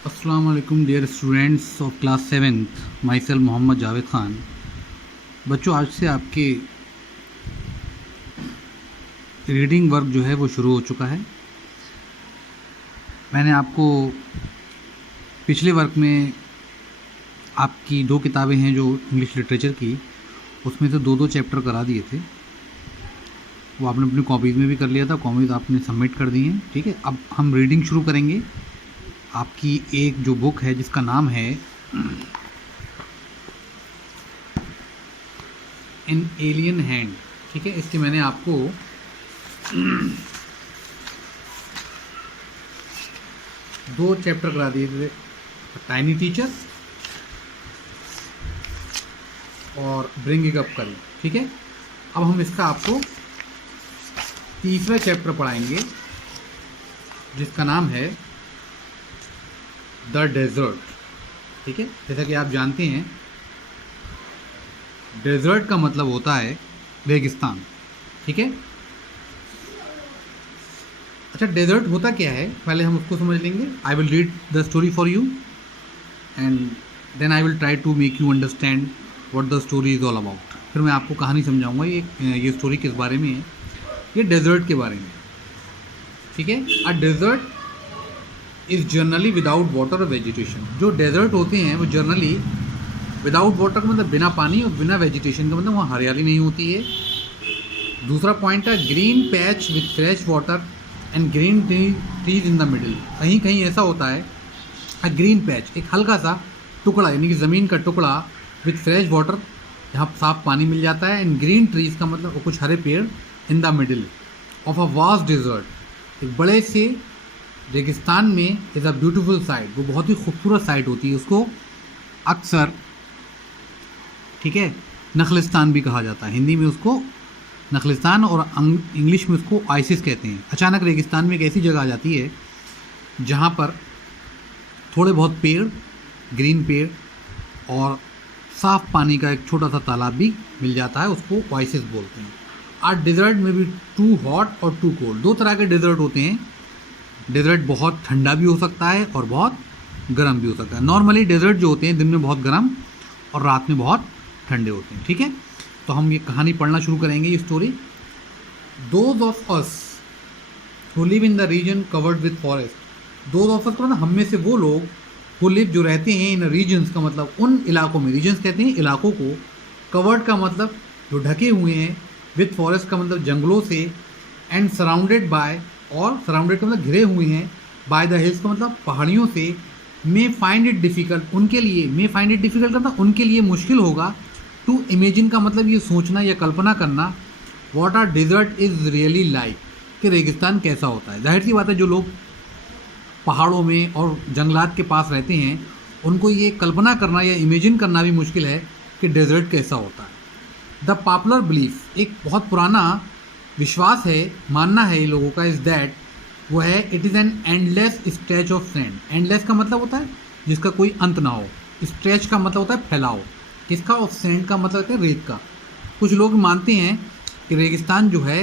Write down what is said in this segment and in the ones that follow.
अस्सलाम वालेकुम dear students of class seventh, myself Mohammad Javed Khan. बच्चों, आज से आपके रीडिंग वर्क जो है वो शुरू हो चुका है। मैंने आपको पिछले वर्क में आपकी दो किताबें हैं जो इंग्लिश लिटरेचर की, उसमें से दो दो चैप्टर करा दिए थे। वो आपने अपनी कॉपीज़ में भी कर लिया था, कॉपीज़ आपने सबमिट कर दी हैं। ठीक है, अब हम रीडिंग शुरू करेंगे। आपकी एक जो बुक है जिसका नाम है एन एलियन हैंड। ठीक है, इसके मैंने आपको दो चैप्टर करा दिए थे, टाइनी टीचर और ब्रिंगिंग अप करी। ठीक है, अब हम इसका आपको तीसरा चैप्टर पढ़ाएंगे जिसका नाम है द डेजर्ट। ठीक है, जैसा कि आप जानते हैं डेजर्ट का मतलब होता है रेगिस्तान। ठीक है, अच्छा डेजर्ट होता क्या है पहले हम उसको समझ लेंगे। I will read the story for you and then I will try to make you understand what the story is all about. फिर मैं आपको कहानी समझाऊंगा ये स्टोरी किस बारे में है। ये डेजर्ट के बारे में। ठीक है, a desert is generally without water और वेजिटेशन। जो डेजर्ट होते हैं वो जनरली विदाउट वाटर का मतलब बिना पानी और बिना वेजिटेशन का मतलब वहाँ हरियाली नहीं होती है। दूसरा पॉइंट है green patch with fresh water and green trees in the middle. कहीं कहीं ऐसा होता है अ ग्रीन पैच, एक हल्का सा टुकड़ा यानी कि ज़मीन का टुकड़ा विथ फ्रेश वाटर, जहाँ साफ पानी मिल जाता है, एंड ग्रीन ट्रीज का मतलब कुछ हरे पेड़ in the middle of a vast desert. एक बड़े से रेगिस्तान में इज़ अ ब्यूटीफुल साइट, वो बहुत ही खूबसूरत साइट होती है। उसको अक्सर, ठीक है, नखलिस्तान भी कहा जाता है। हिंदी में उसको नखलिस्तान और इंग्लिश में उसको आइसिस कहते हैं। अचानक रेगिस्तान में एक ऐसी जगह आ जाती है जहाँ पर थोड़े बहुत पेड़, ग्रीन पेड़ और साफ पानी का एक छोटा सा तालाब भी मिल जाता है, उसको आइसिस बोलते हैं। आर डेजर्ट में भी टू हॉट और टू कोल्ड। दो तरह के डेजर्ट होते हैं। डेजर्ट बहुत ठंडा भी हो सकता है और बहुत गर्म भी हो सकता है। नॉर्मली डेजर्ट जो होते हैं दिन में बहुत गर्म और रात में बहुत ठंडे होते हैं। ठीक है, तो हम ये कहानी पढ़ना शुरू करेंगे। ये story, those of us who live in the region covered with forest. Those of us मतलब हम में से वो लोग हु लिव जो रहते हैं इन रीजन्स का मतलब उन इलाकों में, रीजन्स कहते हैं इलाकों को, कवर्ड का मतलब जो ढके हुए हैं, विद फॉरेस्ट का मतलब जंगलों से, एंड सराउंडेड बाय, और सराउंडेड का मतलब घिरे हुए हैं, बाय द हिल्स का मतलब पहाड़ियों से, मे फाइंड इट डिफ़िकल्ट, उनके लिए, मे फाइंड इट डिफ़िकल्ट का मतलब उनके लिए मुश्किल होगा, टू इमेजिन का मतलब ये सोचना या कल्पना करना, what are desert is really like, कि रेगिस्तान कैसा होता है। जाहिर सी बात है जो लोग पहाड़ों में और जंगलात के पास रहते हैं उनको ये कल्पना करना या इमेजिन करना भी मुश्किल है कि डेजर्ट कैसा होता है। द पॉपुलर बिलीफ, एक बहुत पुराना विश्वास है, मानना है ये लोगों का, इज़ दैट, वो है, it is an endless stretch of sand. Endless का मतलब होता है जिसका कोई अंत ना हो, स्ट्रेच का मतलब होता है फैलाव, किसका, ऑफ सैंड का मतलब होता है रेत का। कुछ लोग मानते हैं कि रेगिस्तान जो है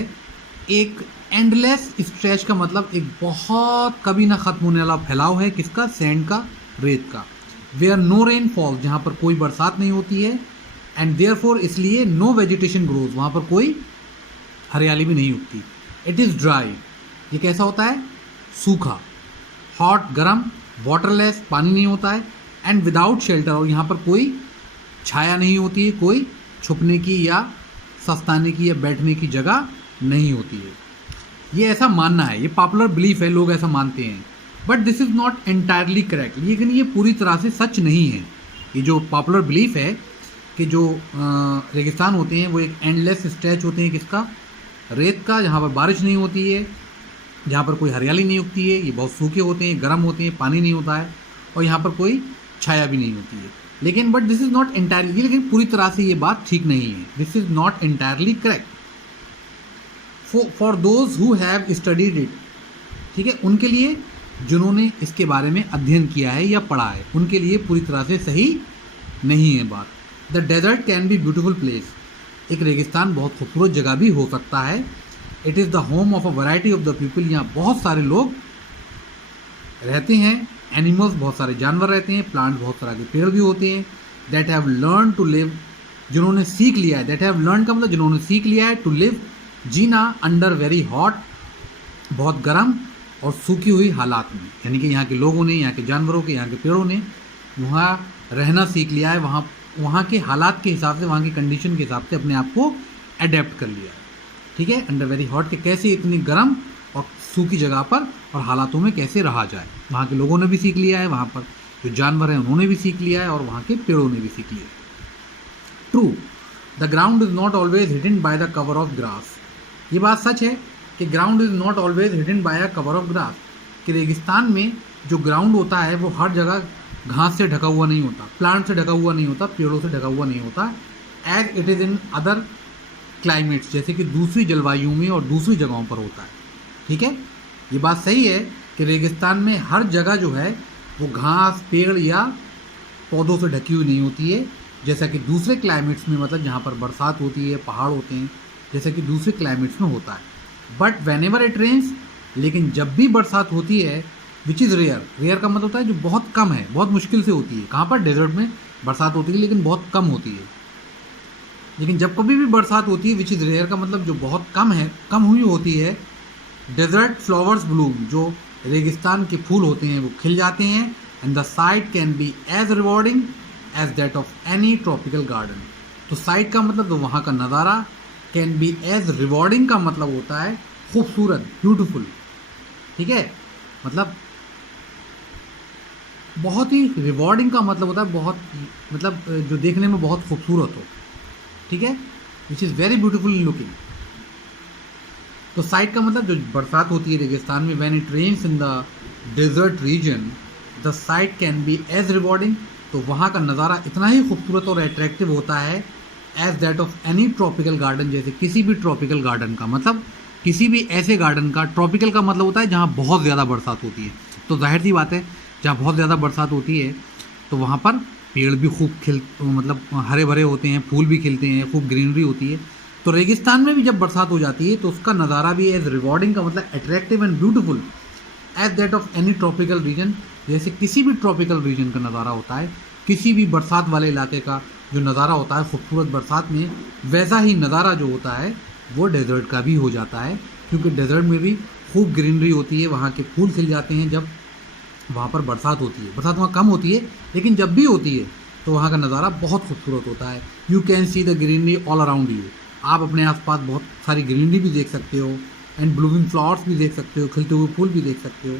एक एंडलेस स्ट्रेच का मतलब एक बहुत कभी ना ख़त्म होने वाला फैलाव है, किसका, सैंड का, रेत का। वेयर नो रेन फॉल्स, जहाँ पर कोई बरसात नहीं होती है, एंड देयरफॉर इसलिए नो वेजिटेशन ग्रोज, वहाँ पर कोई हरियाली भी नहीं उगती। इट इज़ ड्राई, ये कैसा होता है, सूखा, हॉट गर्म, वाटरलेस पानी नहीं होता है, एंड विदाउट शेल्टर, और यहाँ पर कोई छाया नहीं होती है, कोई छुपने की या सस्ताने की या बैठने की जगह नहीं होती है। ये ऐसा मानना है, ये पॉपुलर बिलीफ है, लोग ऐसा मानते हैं। But this is not entirely correct, लेकिन ये पूरी तरह से सच नहीं है। ये जो पॉपुलर बिलीफ है कि जो रेगिस्तान होते हैं वो एक एंडलेस स्ट्रेच होते हैं, किसका, रेत का, जहाँ पर बारिश नहीं होती है, जहाँ पर कोई हरियाली नहीं उगती है, ये बहुत सूखे होते हैं, गर्म होते हैं, पानी नहीं होता है, और यहाँ पर कोई छाया भी नहीं होती है। लेकिन but this is not entirely, लेकिन पूरी तरह से ये बात ठीक नहीं है। This is not entirely correct for those who have studied it. ठीक है, उनके लिए जिन्होंने इसके बारे में अध्ययन किया है या पढ़ा है, उनके लिए पूरी तरह से सही नहीं है बात। The desert can be beautiful place, एक रेगिस्तान बहुत खूबसूरत जगह भी हो सकता है। It is the home of a variety of the people, यहाँ बहुत सारे लोग रहते हैं एनिमल्स बहुत सारे जानवर रहते हैं, प्लांट्स बहुत सारे पेड़ भी होते हैं। That have learn to live, जिन्होंने सीख लिया है, दैट हैव लर्न का मतलब जिन्होंने सीख लिया है, टू लिव जीना अंडर वेरी हॉट, बहुत गर्म और सूखी हुई हालात में, यानी कि यहाँ के लोगों ने, यहाँ के जानवरों के, यहाँ के पेड़ों ने वहाँ रहना सीख लिया है, वहाँ के हालात के हिसाब से, वहाँ की कंडीशन के हिसाब से अपने आप को अडेप्ट कर लिया है। ठीक है, अंडर वेरी हॉट के कैसे इतनी गर्म और सूखी जगह पर और हालातों में कैसे रहा जाए, वहाँ के लोगों ने भी सीख लिया है, वहाँ पर जो जानवर हैं उन्होंने भी सीख लिया है और वहाँ के पेड़ों ने भी सीख लिया है। True, the ground is not always hidden by the cover of grass. ये बात सच है कि ground is not always hidden bye a cover of grass, कि रेगिस्तान में जो ग्राउंड होता है वो हर जगह घास से ढका हुआ नहीं होता, प्लांट से ढका हुआ नहीं होता, पेड़ों से ढका हुआ नहीं होता, as it is in other climates, जैसे कि दूसरी जलवायु में और दूसरी जगहों पर होता है। ठीक है, ये बात सही है कि रेगिस्तान में हर जगह जो है वो घास, पेड़ या पौधों से ढकी हुई नहीं होती है, जैसा कि दूसरे क्लाइमेट्स में, मतलब जहाँ पर बरसात होती है, पहाड़ होते हैं, जैसे कि दूसरे क्लाइमेट्स में होता है। But whenever it rains, लेकिन जब भी बरसात होती है, विच इज़ रेयर, रेयर का मतलब होता है जो बहुत कम है, बहुत मुश्किल से होती है। कहाँ पर? डेजर्ट में बरसात होती है लेकिन बहुत कम होती है। लेकिन जब कभी भी बरसात होती है, विच इज़ रेयर का मतलब जो बहुत कम है, कम हुई होती है, डेजर्ट फ्लावर्स ब्लूम, जो रेगिस्तान के फूल होते हैं वो खिल जाते हैं, and the sight can be as rewarding as that of any tropical garden. तो साइट का मतलब तो वहाँ का नज़ारा, कैन बी एज रिवॉर्डिंग का मतलब होता है खूबसूरत, ब्यूटीफुल। ठीक है, मतलब बहुत ही, रिवॉर्डिंग का मतलब होता है बहुत, मतलब जो देखने में बहुत खूबसूरत हो। ठीक है, which is very beautiful in looking. तो साइट का मतलब जो बरसात होती है रेगिस्तान में, when it rains in the desert region, the sight can be as rewarding, तो वहाँ का नज़ारा इतना ही खूबसूरत और अट्रैक्टिव होता है, as that of any tropical garden, जैसे किसी भी ट्रॉपिकल गार्डन का, मतलब किसी भी ऐसे गार्डन का। ट्रॉपिकल का मतलब होता है जहाँ बहुत ज़्यादा बरसात होती है। तो जाहिर सी बात है, जहाँ बहुत ज़्यादा बरसात होती है तो वहाँ पर पेड़ भी खूब मतलब हरे भरे होते हैं, फूल भी खिलते हैं, खूब ग्रीनरी होती है। तो रेगिस्तान में भी जब बरसात हो जाती है तो उसका नज़ारा भी एज रिवॉर्डिंग का मतलब attractive and beautiful as that of any tropical region, जैसे किसी भी ट्रॉपिकल रीजन का नज़ारा होता है, किसी भी बरसात वाले इलाके का जो नज़ारा होता है खूबसूरत बरसात में, वैसा ही नज़ारा जो होता है वो डेजर्ट का भी हो जाता है, क्योंकि डेजर्ट में भी खूब ग्रीनरी होती है, वहाँ के फूल खिल जाते हैं जब वहाँ पर बरसात होती है। बरसात वहाँ कम होती है लेकिन जब भी होती है तो वहाँ का नज़ारा बहुत खूबसूरत होता है। You can see the greenery all around you, आप अपने आसपास बहुत सारी ग्रीनरी भी देख सकते हो, एंड ब्लूमिंग फ्लावर्स भी देख सकते हो, खिलते हुए फूल भी देख सकते हो।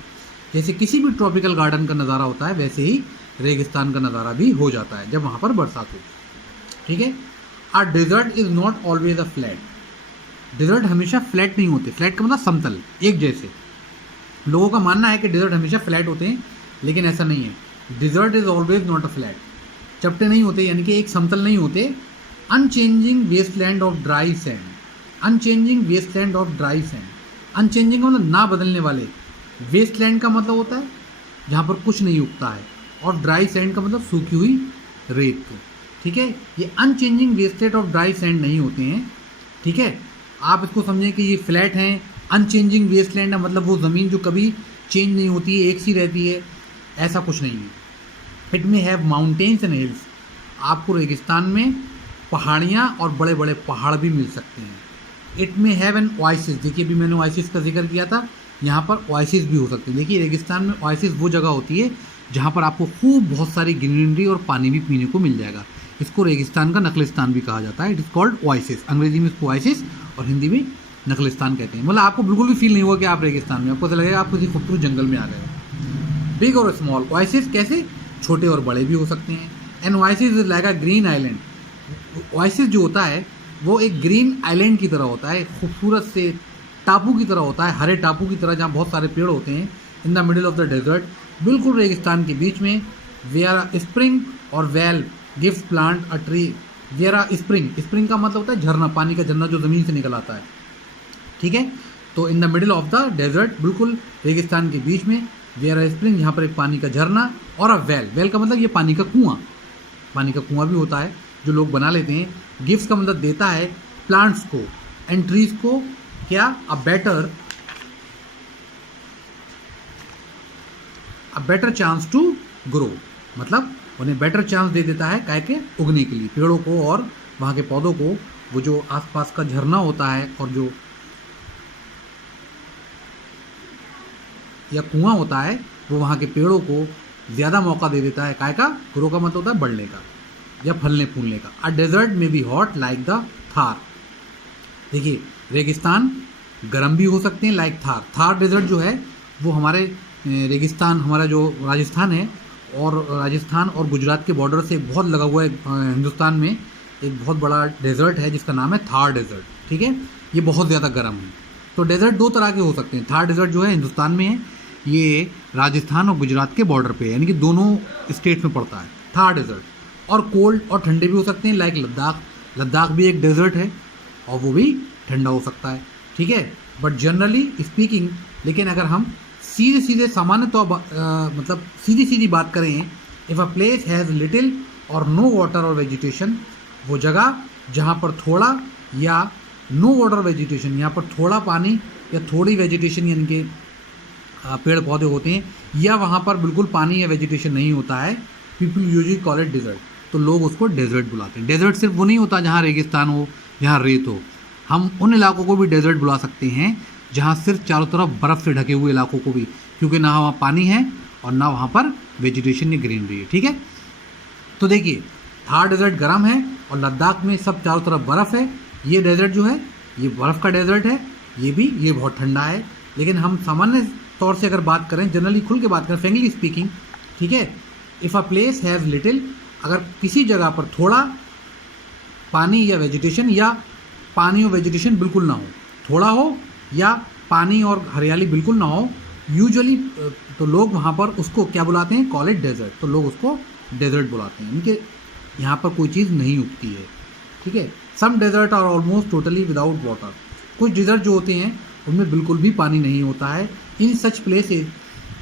जैसे किसी भी ट्रॉपिकल गार्डन का नज़ारा होता है, वैसे ही रेगिस्तान का नज़ारा भी हो जाता है जब वहाँ पर बरसात होती है। ठीक है, a desert is not always a flat, desert हमेशा फ्लैट नहीं होते। फ्लैट का मतलब समतल, एक जैसे। लोगों का मानना है कि डेजर्ट हमेशा फ्लैट होते हैं, लेकिन ऐसा नहीं है। Desert is always not a flat, चपटे नहीं होते, यानी कि एक समतल नहीं होते। Unchanging wasteland of dry sand, unchanging wasteland of dry sand, unchanging का मतलब ना बदलने वाले। वेस्टलैंड का मतलब होता है जहाँ पर कुछ नहीं उगता है, और ड्राई सैंड का मतलब सूखी हुई रेत को। ठीक है, ये unchanging wasteland of dry sand नहीं होते हैं। ठीक है, आप इसको समझें कि ये फ्लैट हैं। अनचेंजिंग वेस्टलैंड है मतलब वो ज़मीन जो कभी चेंज नहीं होती है, एक सी रहती है, ऐसा कुछ नहीं है। इट में हैव माउंटेन्स एंड हिल्स, आपको रेगिस्तान में पहाड़ियाँ और बड़े बड़े पहाड़ भी मिल सकते हैं। इट में हैव एन ओएसिस, देखिए अभी मैंने ओएसिस का जिक्र किया था, यहाँ पर ओएसिस भी हो सकते हैं। देखिए रेगिस्तान में ओएसिस वो जगह होती है जहाँ पर आपको खूब बहुत सारी ग्रीनरी और पानी भी पीने को मिल जाएगा। इसको रेगिस्तान का नकलिस्तान भी कहा जाता है। इट इज़ कॉल्ड ओएसिस, अंग्रेजी में इसको ओएसिस और हिंदी में नकलिस्तान कहते हैं। मतलब आपको बिल्कुल भी फील नहीं होगा कि आप रेगिस्तान में, आपको ऐसा लगेगा आप किसी खूबसूरत जंगल में आ गए। बिग और स्मॉल ओएसिस कैसे, छोटे और बड़े भी हो सकते हैं। And oasis is like a green island, oasis जो होता है वो एक ग्रीन आइलैंड की तरह होता है, खूबसूरत से टापू की तरह होता है, हरे टापू की तरह जहाँ बहुत सारे पेड़ होते हैं। In the middle of the desert, बिल्कुल रेगिस्तान के बीच में। वेयर स्प्रिंग और well gives plant a tree, where spring, spring का मतलब होता है झरना, पानी का झरना जो ज़मीन से निकल आता है। ठीक है, तो in the middle of the desert, बिल्कुल रेगिस्तान के बीच में, वेयर स्प्रिंग, यहाँ पर एक पानी का झरना, और अ वेल, वेल का मतलब ये पानी का कुआं, पानी का कुआं भी होता है जो लोग बना लेते हैं। गिफ्ट का मतलब देता है प्लांट्स को, एंड ट्रीज को क्या, a better chance to grow, मतलब उन्हें बेटर चांस दे देता है काय के उगने के लिए, पेड़ों को और वहाँ के पौधों को। वो जो आसपास का झरना होता है और जो या कुआं होता है, वो वहाँ के पेड़ों को ज़्यादा मौका दे देता है काय का, ग्रो का मतलब होता है बढ़ने का या फलने फूलने का। अ डेजर्ट में be hot like the Thar. देखिए रेगिस्तान गर्म भी हो सकते हैं लाइक थार। थार डेजर्ट जो है वो हमारे रेगिस्तान, हमारा जो राजस्थान है, और राजस्थान और गुजरात के बॉर्डर से बहुत लगा हुआ है। हिंदुस्तान में एक बहुत बड़ा डेजर्ट है जिसका नाम है थार डेजर्ट, ठीक है। ये बहुत ज़्यादा गर्म है। तो डेजर्ट दो तरह के हो सकते हैं। थार डेजर्ट जो है हिंदुस्तान में है, ये राजस्थान और गुजरात के बॉर्डर पे है, यानी कि दोनों स्टेट में पड़ता है थार डेजर्ट। और कोल्ड और ठंडे भी हो सकते हैं लाइक लद्दाख। लद्दाख भी एक डेजर्ट है और वो भी ठंडा हो सकता है, ठीक है। बट जनरली स्पीकिंग, लेकिन अगर हम सीधे सीधे सामान्य तो मतलब सीधी सीधी बात करें, if a place has little और नो वाटर और वेजिटेशन, वो जगह जहाँ पर थोड़ा या नो वाटर वेजिटेशन, यहाँ पर थोड़ा पानी या थोड़ी वेजिटेशन यानी कि पेड़ पौधे होते हैं, या वहाँ पर बिल्कुल पानी या वेजिटेशन नहीं होता है, people usually call it desert. तो लोग उसको डेजर्ट बुलाते हैं। डेजर्ट सिर्फ वो नहीं होता जहाँ रेगिस्तान हो, जहाँ रेत हो। हम उन इलाकों को भी डेजर्ट बुला सकते हैं जहाँ सिर्फ चारों तरफ बर्फ़ से ढके हुए इलाकों को भी, क्योंकि ना वहाँ पानी है और ना वहाँ पर वेजिटेशन या ग्रीनरी है, ठीक है। तो देखिए थार डेजर्ट गर्म है और लद्दाख में सब चारों तरफ बर्फ़ है। ये डेजर्ट जो है ये बर्फ़ का डेजर्ट है, ये बहुत ठंडा है। लेकिन हम सामान्य तौर से अगर बात करें, जनरली खुल के बात करें, फ्रेंकली स्पीकिंग, ठीक है, if a place has little, अगर किसी जगह पर थोड़ा पानी या वेजिटेशन, या पानी और वेजिटेशन बिल्कुल ना हो, थोड़ा हो या पानी और हरियाली बिल्कुल ना हो, यूजुअली तो लोग वहाँ पर उसको क्या बुलाते हैं, कॉल इट डेजर्ट। तो लोग उसको डेजर्ट बुलाते हैं, इनके यहाँ पर कोई चीज़ नहीं उगती है, ठीक है। Some desert are almost totally without water. कुछ डेजर्ट जो होते हैं उनमें बिल्कुल भी पानी नहीं होता है। इन सच प्लेसेस,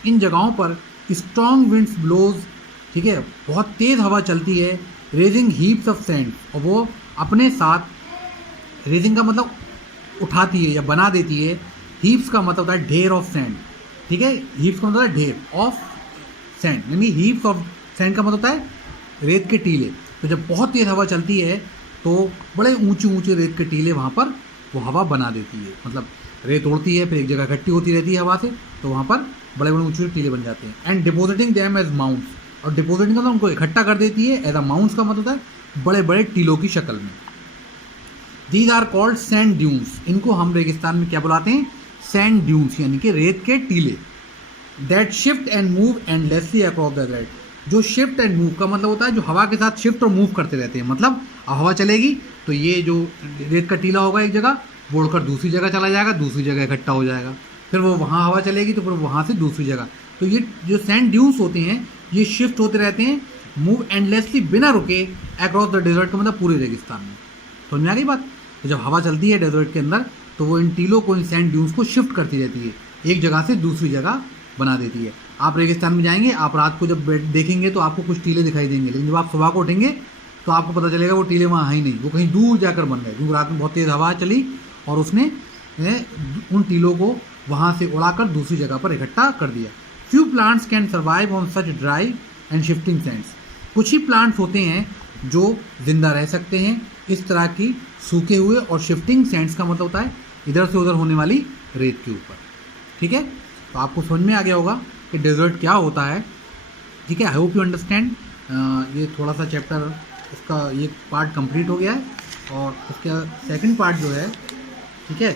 इन जगहों पर स्ट्रॉन्ग विंड्स ब्लोज, ठीक है, बहुत तेज़ हवा चलती है, रेजिंग हीप्स ऑफ सैंड, और वो अपने साथ, रेजिंग का मतलब उठाती है या बना देती है, हीप्स का मतलब होता है ढेर ऑफ सैंड, ठीक है। हीप्स का मतलब है ढेर ऑफ सैंड, यानी हीप्स ऑफ सैंड का मतलब होता है रेत के टीले। तो जब बहुत तेज़ हवा चलती है तो बड़े ऊंचे ऊंचे रेत के टीले वहाँ पर वो हवा बना देती है, मतलब रेत उड़ती है फिर एक जगह इकट्ठी होती रहती है हवा से, तो वहाँ पर बड़े बड़े ऊंचे टीले बन जाते हैं। And depositing them as mounds, और डिपोजिटिंग का मतलब उनको इकट्ठा कर देती है, एज अ माउंट्स का मतलब होता है बड़े बड़े टीलों की शक्ल में। These are called sand dunes, इनको हम रेगिस्तान में क्या बुलाते हैं, सैंड ड्यून्स, यानी कि रेत के टीले। That shift and move endlessly across the red, जो शिफ्ट एंड मूव का मतलब होता है जो हवा के साथ शिफ्ट और मूव करते रहते हैं। मतलब हवा चलेगी तो ये जो रेत का टीला होगा एक जगह, वो उड़कर दूसरी जगह चला जाएगा, दूसरी जगह इकट्ठा हो जाएगा, फिर वो वहाँ हवा चलेगी तो फिर वहाँ से दूसरी जगह। तो ये जो सैंड ड्यून्स होते हैं ये शिफ्ट होते रहते हैं, मूव एंडलेसली, बिना रुके, अक्रॉस द डेजर्ट का मतलब पूरे रेगिस्तान में। समझ में आ गई बात। तो जब हवा चलती है डेजर्ट के अंदर तो वो इन टीलों को, इन सैंड ड्यून्स को शिफ्ट करती रहती है, एक जगह से दूसरी जगह बना देती है। आप रेगिस्तान में जाएंगे, आप रात को जब देखेंगे तो आपको कुछ टीले दिखाई देंगे, लेकिन जब आप सुबह को उठेंगे तो आपको पता चलेगा वो टीले वहाँ हैं ही नहीं, वो कहीं दूर जाकर बन गए, क्योंकि रात में बहुत तेज़ हवा चली और उसने उन टीलों को वहाँ से उड़ाकर दूसरी जगह पर इकट्ठा कर दिया। Few plants can survive on such dry and shifting Sands, कुछ ही प्लांट्स होते हैं जो जिंदा रह सकते हैं इस तरह की सूखे हुए और शिफ्टिंग सैंड्स का मतलब होता है इधर से उधर होने वाली रेत के ऊपर, ठीक है। तो आपको समझ में आ गया होगा कि डेजर्ट क्या होता है, ठीक है। I hope you understand. ये थोड़ा सा चैप्टर, इसका ये पार्ट कंप्लीट हो गया है और इसका सेकंड पार्ट जो है, ठीक है,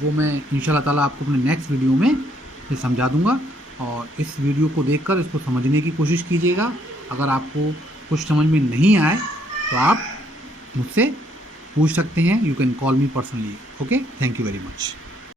वो मैं इंशाल्लाह ताला आपको अपने नेक्स्ट वीडियो में फिर समझा दूंगा। और इस वीडियो को देखकर इसको समझने की कोशिश कीजिएगा। अगर आपको कुछ समझ में नहीं आए तो आप मुझसे पूछ सकते हैं, you can call me personally. Okay, thank you very much.